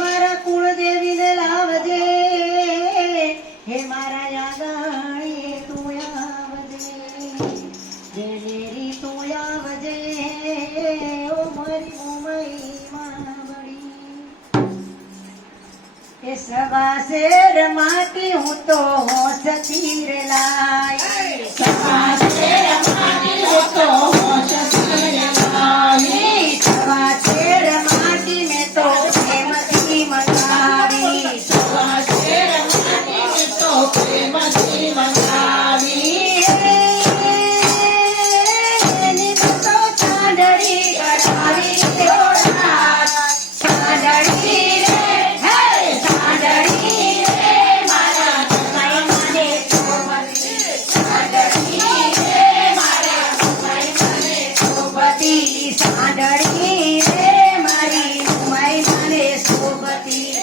મારા કુળદેવીને લાવજે, હે મારા યાગાણીએ તું આવજે, હે દેરી તું આવજે, ઓ મારી ઉમઈમાં વળી. એ સવા શેર માટી હું તો હોંશથી રે લાઈ, સવા શેર માટી હું તો હોંશથી રે લાઈ, સવા શેર માટી મેં તો પ્રેમથી મંગાવી, સવા શેર માટી મેં તો પ્રેમથી મંગાવી. એની મેં તો ચાંદડી કરાવી, ચાંદડી રે, હે ચાંદડી રે, મારા કસાઈ મને શોભતી, ચાંદડી રે, મારા કસાઈ મને શોભતી, ચાંદડી રે, મારી ઉમાઈ મને શોભતી.